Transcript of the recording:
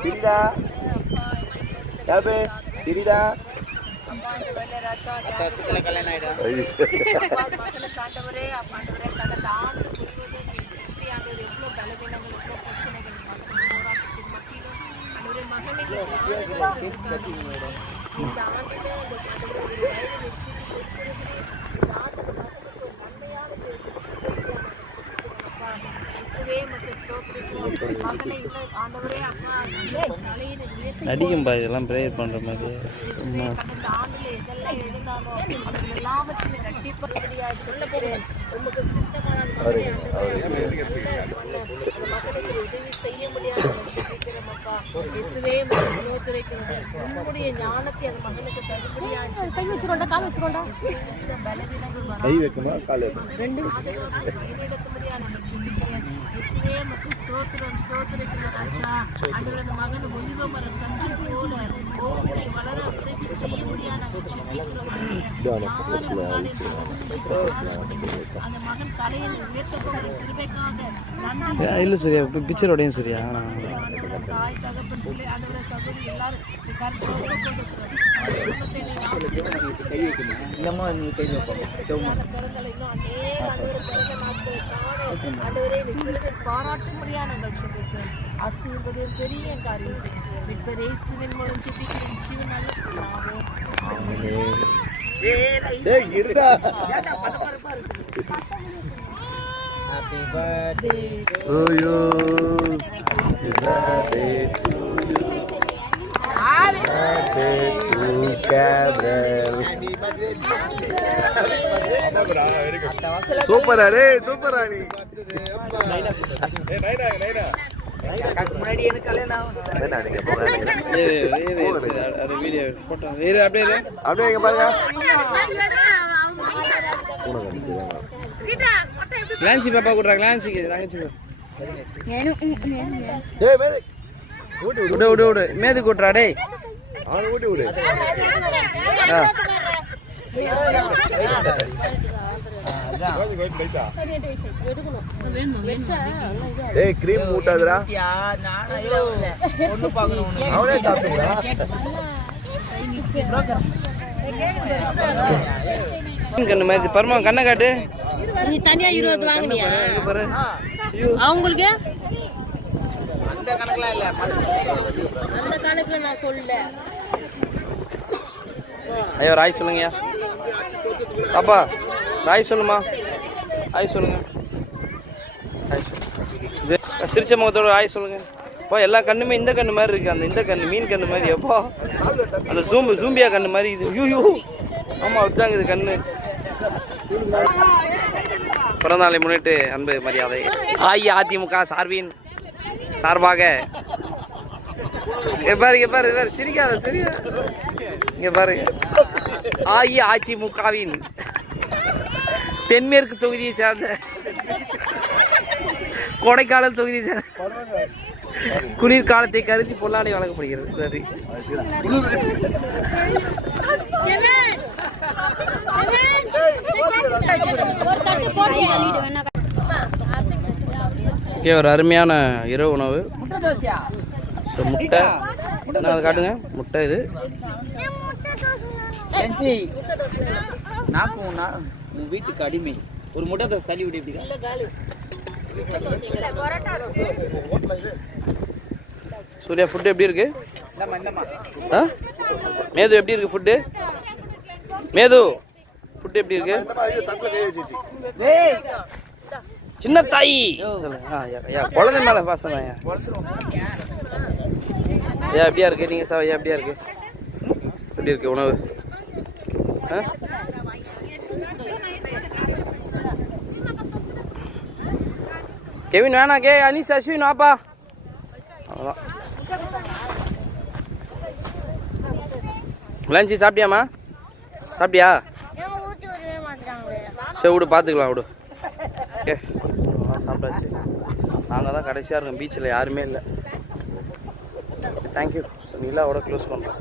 சிரிடா யாபே சிரிடா கல்யாணம் ஆயிடும் நடிக்கும்பா இதெல்லாம் ப்ரேயர் பண்ணுற மாதிரி ஸ்தோத்திரம் ஸ்தோத்திரிக்கிற ராஜா ஆண்டவரே அந்த மகன் ஒளிவ மரம் கன்று போல ஓடி வளர உதவி செய்ய முடியாத அந்த மகன் தலையில் உயர்த்தப்போகிற கிருபைக்காக இல்லை சூர்யா பிக்சர் உடையும் சூர்யா தாய் தகப்பன் பிள்ளை ஆண்டவரே சகோதரி எல்லாரும் பாராட்டும்படியான ஆசீர்வதியும் பெரிய காரியம் செய்யும் இயேசுவின் மூலம் ஜெபிக்கிறேன் ஜீவன் நல்ல Happy birthday to you. Happy birthday to you. Happy birthday to Gabriel. Super Ani, super Ani. Naina. முன்னாடி என்ன கல்யாணம் என்ன நீங்க போங்க வீடியோ போட்டோ அப்படியே இங்க பாருங்க கிளான்சி பாப்பா கூடுறா கிளான்சிக்கு தங்கச்சி டேய் மேது விடு மேது கூட்டுறா டேய் அவனை விடு டேய் கிரீம் ஊட்டாதடா ஒண்ணு பார்க்கணும் அவனே சாப்பிடுறா கண்ணு மாதிரி பர்மா கண்ணை காட்டு நீ தனியா 20 வாங்குனியா அவங்களுக்கு அந்த கணக்குல இல்ல அந்த கணக்குல நான் சொல்லல ஐயோ ராய் சொல்லுங்கயா பாப்பா ராய் சொல்லுமா ராய் சொல்லுங்க சிரிச்ச முகத்தோட ராய் சொல்லுங்க இப்போ எல்லா கண்ணுமே இந்த கண்ணு மாதிரி இருக்கு அந்த இந்த கண்ணு மீன் கண்ணு மாதிரி எப்போ அந்த ஜூம்பியா கண்ணு மாதிரி இது யூ ஆமா வச்சாங்க இது கண்ணு பிறந்தநாளை முன்னிட்டு அன்பு மரியாதை அஇஅதிமுக சார்பின் சார்பாக பாரு சிரிக்காத சரியா இங்க பாருங்க அஇஅதிமுகவின் தென்மேற்கு தொகுதியை சார்ந்த கோடைக்கால தொகுதியை சார்ந்த குளிர்காலத்தை கருதி பொல்லாடை வழங்கப்படுகிறது. சரி ஒரு அருமையான இரவு உணவு. முட்டை என்ன அதை காட்டுங்க. முட்டை இது உன் வீட்டுக்கு அடிமை ஒரு முட்டை சளி விட எப்படி சூர்யா ஃபுட்டு எப்படி இருக்கு? மேது எப்படி இருக்கு ஃபுட்டு? மேது ஃபுட்டு எப்படி இருக்கு? சின்ன தாயி குழந்தை மேல பாசம் தான். எப்படியா இருக்கு? நீங்க சார் எப்படியா இருக்கு? எப்படி இருக்கு உணவு? கெவின் வேணா கே அனிஷ் அஸ்வின் வாப்பா. அவ்வளோதான். லஞ்சி சாப்பிட்டியாம்மா? சாப்பிட்டியா? சரி விடு பார்த்துக்கலாம் விடு. ஓகே சாப்பிட்டாச்சு. நாங்கள் தான் கடைசியாக இருக்கோம். பீச்சில் யாருமே இல்லை. தேங்க்யூ. நிலாவோட க்ளோஸ் பண்ணுறோம்.